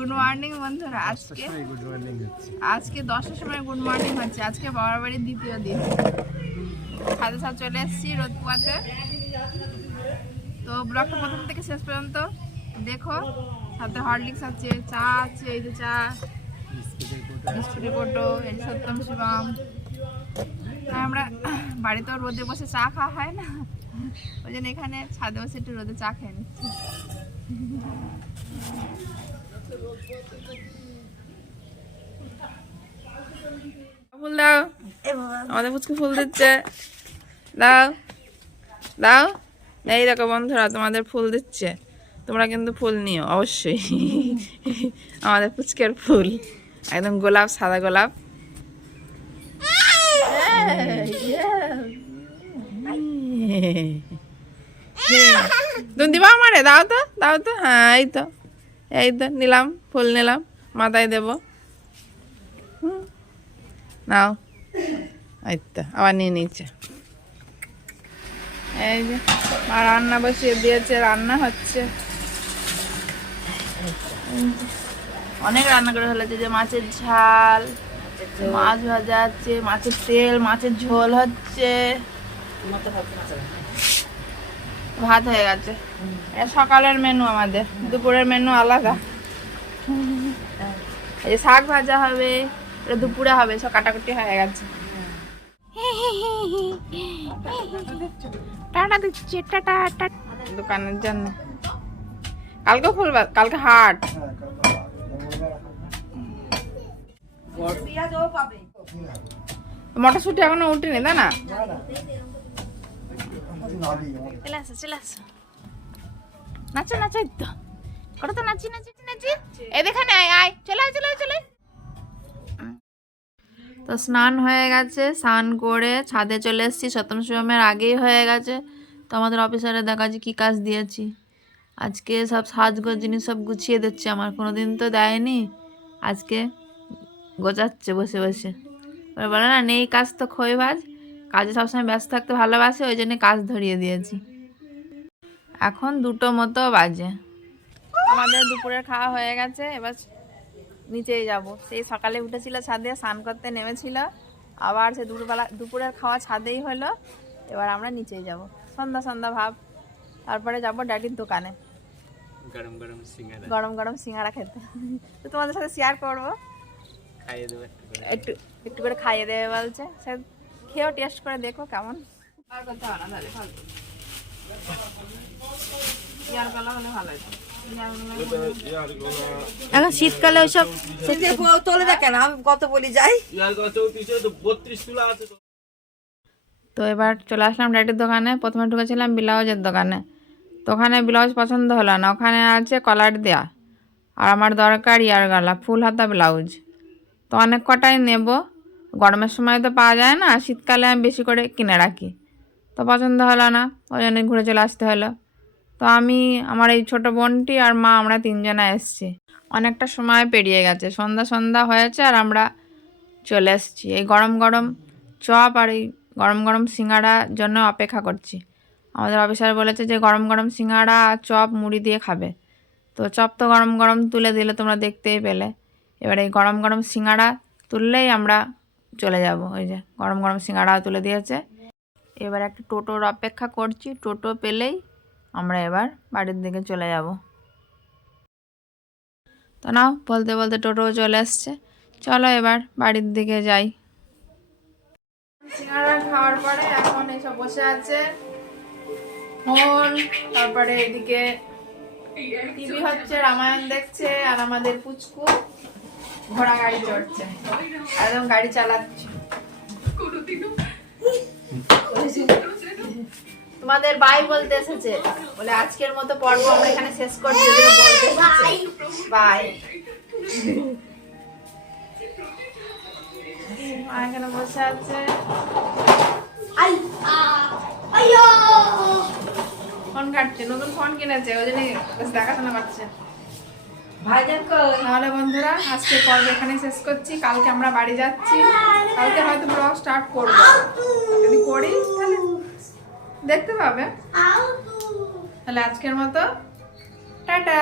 Good morning বন্ধুরা। আজকে 10টার সময় গুড মর্নিং হচ্ছে। আজকে বাবার বাড়ির দ্বিতীয় দিন। ছাদে ছাদ চলে এসেছি রোদ পোয়াতে। তো ব্লগটা প্রথম থেকে শেষ পর্যন্ত দেখো। সাথে হরলিক্স আছে, চা আছে, এই যে চা, বিস্কুটের কোটো, এই যে সত্যম শিবম। আমরা বাড়িতেও রোদে বসে চা খাওয়া হয় না, ওই জন্য এখানে ছাদে বসে একটু রোদে চা খেয়ে নিচ্ছি। ফুল দাও, আমাদের পুচকে ফুল দিচ্ছে। দাও দাও। এই দেখো বন্ধুরা, তোমাদের ফুল দিচ্ছে, তোমরা কিন্তু ফুল নিও অবশ্যই। আমাদের পুচকের ফুল একদম গোলাপ, সাদা গোলাপ। তুমি দিবা আমারে? দাও তো, দাও তো। হ্যাঁ এই তো, এই তো নিলাম, ফুল নিলাম, মাথায় দেব। নাও, এই তো আবার নিয়ে নিচ্ছে। এই যে মা রান্না বসিয়ে দিয়েছে, রান্না হচ্ছে। অনেক রান্না করে ফেলেছে, যে মাছের ঝাল, মাছ ভাজা আছে, মাছের তেল, মাছের ঝোল হচ্ছে, ভাত হয়ে গেছে। এটা সকালের মেনু, আমাদের দুপুরের মেনু আলাদা। এই শাক ভাজা হবে, এটা দুপুরে হবে, সব কাটাকুটি হয়ে গেছে। টাটা দিচ্ছে, টাটা টাটা দোকানের জন্য। কালকে খুলবা, কালকে হাট। মটরশুটি এখনো উঠেনি, তাই না? চলে আসো, চলে আসো, নাচো নাচো, তো কত তো নাচি নাচি নাচি। এই দেখানে আয় আয়, চলে আয় চলে আয় চলে। তো স্নান হয়ে গেছে, স্নান করে ছাদে চলে এসেছি। সপ্তম শিবমের আগেই হয়ে গেছে। তো আমাদের অফিসারে দেখা যে কী কাজ দিয়েছি আজকে, সব সাজগোজ জিনিস সব গুছিয়ে দিচ্ছে। আমার কোনো দিন তো দেয়নি, আজকে গোছাচ্ছে বসে বসে। বলে না নেই কাজ তো খই ভাজ, কাজে সবসময় ব্যস্ত থাকতে ভালোবাসে, ওই জন্য কাজ ধরিয়ে দিয়েছি। এখন 2টো মতো বাজে। আমাদের দুপুরের খাওয়া হয়ে গেছে, এবার নিচেই যাব। সেই সকালে উঠেছিল ছাদে, স্নান করতে নেমেছিল, আবার সে দুপুরের খাওয়া ছাদেই হলো। এবার আমরা নিচেই যাব, সন্ধ্যা সন্ধ্যা ভাব। তারপরে যাব ড্যাডির দোকানে গরম গরম সিঙ্গাড়া খেতে। তো তোমাদের সাথে শেয়ার করবো, একটু একটু করে খাইয়ে দেবে বলছে। সে খেয়েও টেস্ট করে দেখো কেমন। আর করতে হবে না, তাহলে ভালো ইয়ার গলা হলে ভালো হতো। এখন শীতকালে ওইসব তোলে না কেন, আমি কত বলি যাই। তো এবার চলে আসলাম ড্যাডির দোকানে। প্রথমে ঢুকেছিলাম ব্লাউজের দোকানে, তো ওখানে ব্লাউজ পছন্দ হলো না। ওখানে আছে কলার দেয়া, আর আমার দরকার ইয়ার গলা ফুল হাতা ব্লাউজ। তো অনেক কটাই নেব, গরমের সময় তো পাওয়া যায় না, শীতকালে আমি বেশি করে কিনে রাখি। তো পছন্দ হলো না, ওই জন্য ঘুরে চলে আসতে হলো। তো আমি, আমার এই ছোটো বোনটি আর মা, আমরা 3জনা এসেছি। অনেকটা সময় পেরিয়ে গেছে, সন্ধ্যা সন্ধ্যা হয়েছে, আর আমরা চলে এসেছি। এই গরম গরম চপ আর এই গরম গরম সিঙ্গাড়ার জন্য অপেক্ষা করছি। আমাদের অফিসার বলেছে যে গরম গরম সিঙ্গাড়া আর চপ মুড়ি দিয়ে খাবে। তো চপ তো গরম গরম তুলে দিলে, তোমরা দেখতেই পেলে। এবার এই গরম গরম সিঙ্গাড়া তুললেই আমরা চলে যাব। ওই যে গরম গরম সিঙ্গাড়া তুলে দিয়েছে। এবার একটা টোটোর অপেক্ষা করছি, টোটো পেলেই আমরা এবার বাড়ির দিকে চলে যাব। তো নাও, বলতে বলতে টোটো চলে এসছে, চলো এবার বাড়ির দিকে যাই। সিঙ্গাড়া খাওয়ার পরে এখন এসব বসে আছে, ফোন, তারপরে এদিকে টিভি হচ্ছে, রামায়ণ দেখছে, আর আমাদের পুচকু ঘোড়া গাড়ি চড়ছে, একদম গাড়ি চালাচ্ছে। তোমাদের বাই বলতে এসেছে, বলে আজকের মতো পর্ব আমরা এখানে শেষ করছি, বলতে বাই। এখানে বসে আছে, ফোন কাটছে, নতুন ফোন কিনেছে, ওই জন্য দেখাশোনা করছে। তাহলে বন্ধুরা আজকের পর্ব এখানে শেষ করছি। কালকে আমরা বাড়ি যাচ্ছি, কালকে হয়তো ব্লগ স্টার্ট করবো, যদি করি তাহলে দেখতে পাবে। তাহলে আজকের মতো টাটা।